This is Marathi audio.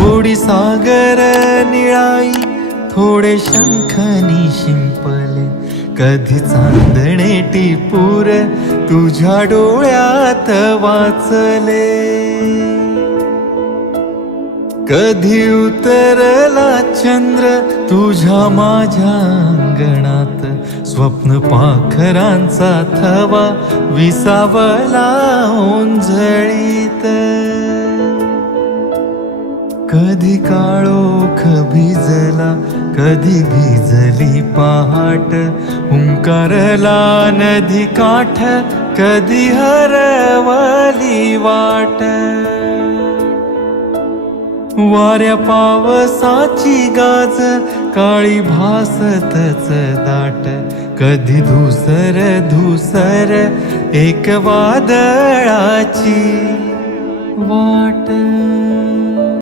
थोडी सागर निळाई, थोडे शंखनी शिंपले, कधी चांदणे टिपूर तुझ्या डोळ्यात वाचले. कधी उतरला चंद्र तुझ्या माझ्या अंगणात, स्वप्न पाखरांचा थवा विसावला ओंजळीत. कधी काळोख भिजला, कधी भिजली पहाट, हुंकारला नदी काठ, कधी हरवली वाट. वाऱ्या पावसाची गाज काळी भासतच दाट, कधी धुसर धुसर एक वादळाची वाट.